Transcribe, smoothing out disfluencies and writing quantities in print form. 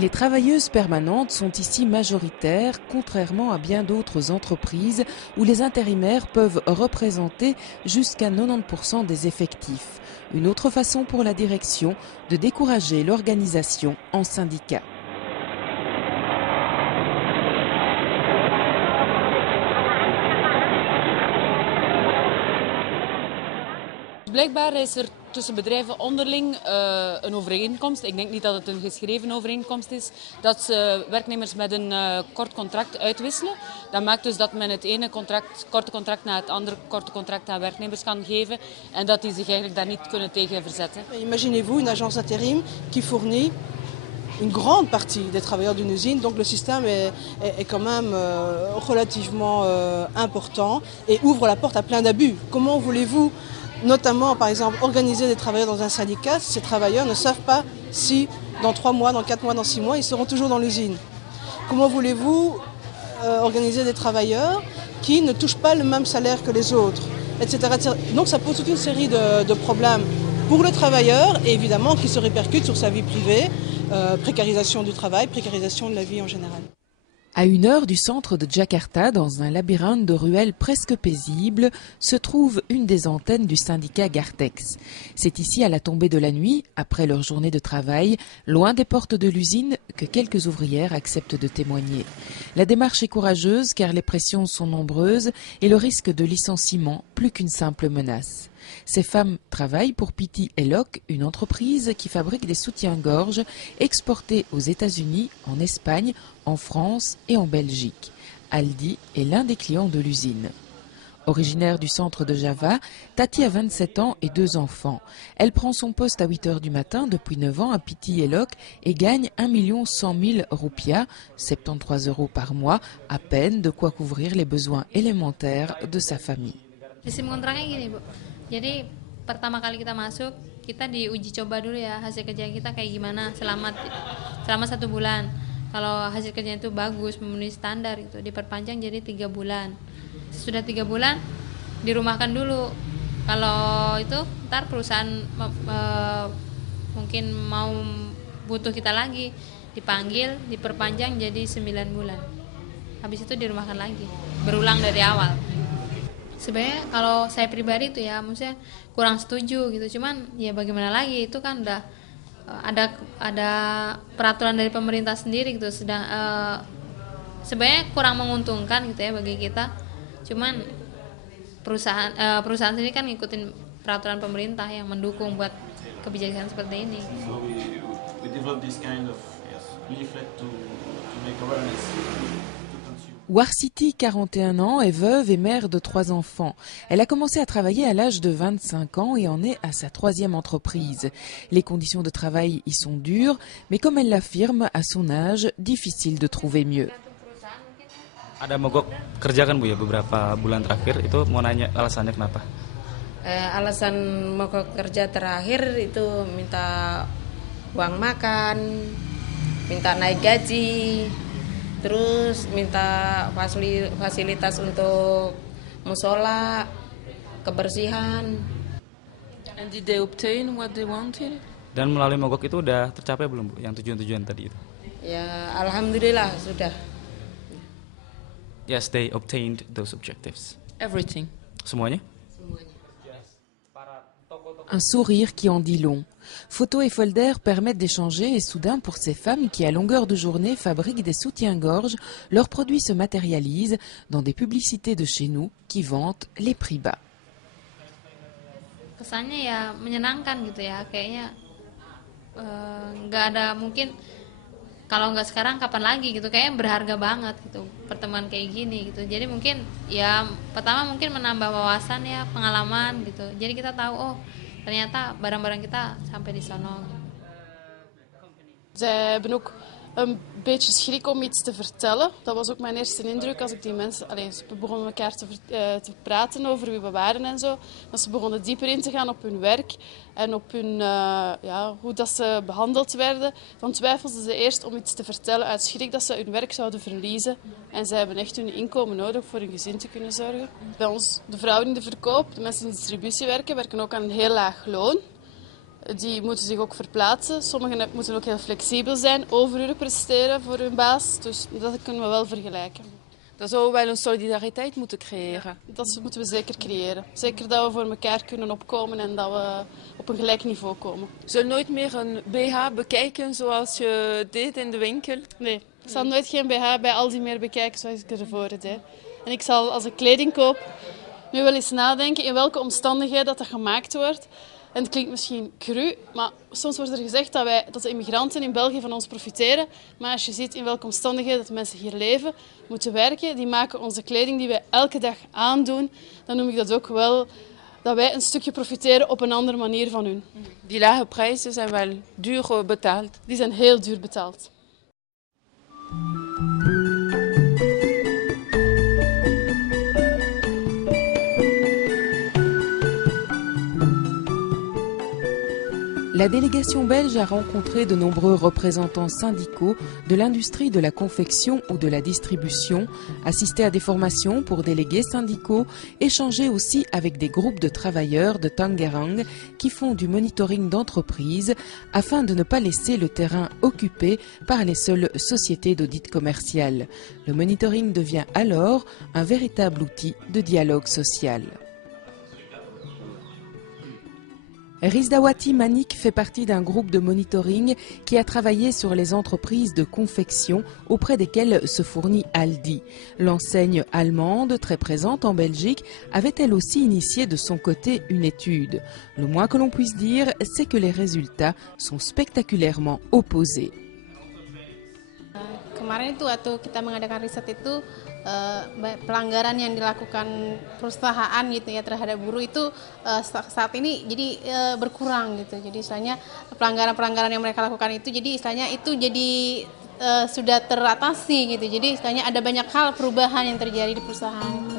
Les travailleuses permanentes sont ici majoritaires, contrairement à bien d'autres entreprises où les intérimaires peuvent représenter jusqu'à 90% des effectifs. Une autre façon pour la direction de décourager l'organisation en syndicat. Blijkbaar is tussen bedrijven onderling een overeenkomst. Ik denk niet dat het een geschreven overeenkomst is. Dat ze werknemers met een kort contract uitwisselen. Dat maakt dus dat men het ene korte contract na het andere korte contract aan werknemers kan geven. En dat die zich eigenlijk daar niet kunnen tegen verzetten. Imaginez-vous une agence intérim qui fournit une grande partie des travailleurs d'une usine, donc le système est quand même relativement important et ouvre la porte à plein d'abus. Comment voulez-vous, notamment par exemple, organiser des travailleurs dans un syndicat si ces travailleurs ne savent pas si dans 3 mois, dans 4 mois, dans 6 mois, ils seront toujours dans l'usine? Comment voulez-vous organiser des travailleurs qui ne touchent pas le même salaire que les autres, etc., etc. Donc ça pose toute une série de problèmes pour le travailleur et évidemment qui se répercutent sur sa vie privée, précarisation du travail, précarisation de la vie en général. À 1 heure du centre de Jakarta, dans un labyrinthe de ruelles presque paisibles, se trouve une des antennes du syndicat Gartex. C'est ici, à la tombée de la nuit, après leur journée de travail, loin des portes de l'usine, que quelques ouvrières acceptent de témoigner. La démarche est courageuse car les pressions sont nombreuses et le risque de licenciement plus qu'une simple menace. Ces femmes travaillent pour Pity Elok, une entreprise qui fabrique des soutiens-gorge exportés aux États-Unis, en Espagne, en France et en Belgique. Aldi est l'un des clients de l'usine. Originaire du centre de Java, Tati a 27 ans et 2 enfants. Elle prend son poste à 8 heures du matin depuis 9 ans à Pity Elok et gagne 1 100 000 rupiah, 73 € par mois, à peine de quoi couvrir les besoins élémentaires de sa famille. Jadi pertama kali kita masuk, kita diuji coba dulu ya hasil kerja kita kayak gimana selama 1 bulan. Kalau hasil kerjanya itu bagus, memenuhi standar itu diperpanjang jadi 3 bulan. Sudah 3 bulan dirumahkan dulu. Kalau itu ntar perusahaan mungkin mau butuh kita lagi, dipanggil, diperpanjang jadi 9 bulan. Habis itu dirumahkan lagi, berulang dari awal. Sebenarnya kalau saya pribadi itu ya maksudnya kurang setuju gitu, cuman ya bagaimana lagi, itu kan udah ada peraturan dari pemerintah sendiri gitu, sedang sebenarnya kurang menguntungkan gitu ya bagi kita, cuman perusahaan sendiri kan ngikutin peraturan pemerintah yang mendukung buat kebijakan seperti ini. So we develop this kind of leaflet to make awareness. Warsiti, 41 ans, est veuve et mère de 3 enfants. Elle a commencé à travailler à l'âge de 25 ans et en est à sa 3e entreprise. Les conditions de travail y sont dures, mais comme elle l'affirme, à son âge, difficile de trouver mieux. Ada mogok kerja kan Bu ya beberapa bulan terakhir, itu mau nanya alasannya kenapa? Alasan mogok kerja terakhir itu minta uang makan, minta naik gaji, terus minta fasilitas untuk musola, kebersihan. And did they obtain what they wanted? Dan melalui mogok itu udah tercapai belum Bu yang tujuan-tujuan tadi itu? Ya, alhamdulillah sudah. Yes, they obtained those objectives. Everything. Semuanya? Un sourire qui en dit long. Photos et folders permettent d'échanger et soudain pour ces femmes qui à longueur de journée fabriquent des soutiens-gorge, leurs produits se matérialisent dans des publicités de chez nous qui vantent les prix bas. Kesannya ya menyenangkan gitu ya, kayaknya nggak ada mungkin kalau nggak sekarang kapan lagi gitu, kayaknya berharga banget gitu pertemuan kayak gini gitu. Jadi mungkin ya pertama mungkin menambah wawasan ya, pengalaman gitu. Jadi kita tahu oh ternyata barang-barang kita sampai di sono. Zij hebben ook een beetje schrik om iets te vertellen. Dat was ook mijn eerste indruk als ik die mensen... Ze begonnen elkaar te praten over wie we waren en zo. Dat ze begonnen dieper in te gaan op hun werk en op hun, hoe dat ze behandeld werden. Dan twijfelden ze eerst om iets te vertellen uit schrik dat ze hun werk zouden verliezen. En zij hebben echt hun inkomen nodig voor hun gezin te kunnen zorgen. Bij ons, de vrouwen in de verkoop, de mensen die in de distributie werken ook aan een heel laag loon. die moeten zich ook verplaatsen. Sommigen moeten ook heel flexibel zijn, overuren presteren voor hun baas. Dus dat kunnen we wel vergelijken. Dan zouden we wel een solidariteit moeten creëren. Ja, dat moeten we zeker creëren. Zeker dat we voor elkaar kunnen opkomen en dat we op een gelijk niveau komen. Zul je nooit meer een BH bekijken zoals je deed in de winkel? Nee, ik zal nooit geen BH bij Aldi meer bekijken zoals ik ervoor deed. En ik zal, als ik kleding koop, nu wel eens nadenken in welke omstandigheden dat gemaakt wordt. En het klinkt misschien cru, maar soms wordt er gezegd dat de immigranten in België van ons profiteren. Maar als je ziet in welke omstandigheden dat mensen hier leven, moeten werken, die maken onze kleding die wij elke dag aandoen, dan noem ik dat ook wel dat wij een stukje profiteren op een andere manier van hun. Die lage prijzen zijn wel duur betaald. Die zijn heel duur betaald. La délégation belge a rencontré de nombreux représentants syndicaux de l'industrie de la confection ou de la distribution, assisté à des formations pour délégués syndicaux, échangé aussi avec des groupes de travailleurs de Tangerang qui font du monitoring d'entreprise afin de ne pas laisser le terrain occupé par les seules sociétés d'audit commercial. Le monitoring devient alors un véritable outil de dialogue social. Rizdawati Manik fait partie d'un groupe de monitoring qui a travaillé sur les entreprises de confection auprès desquelles se fournit Aldi. L'enseigne allemande, très présente en Belgique, avait elle aussi initié de son côté une étude. Le moins que l'on puisse dire, c'est que les résultats sont spectaculairement opposés. Kemarin itu waktu kita mengadakan riset itu pelanggaran yang dilakukan perusahaan gitu ya terhadap buruh itu saat ini jadi berkurang gitu. Jadi istilahnya pelanggaran-pelanggaran yang mereka lakukan itu jadi istilahnya itu jadi sudah teratasi gitu. Jadi istilahnya ada banyak hal perubahan yang terjadi di perusahaan itu.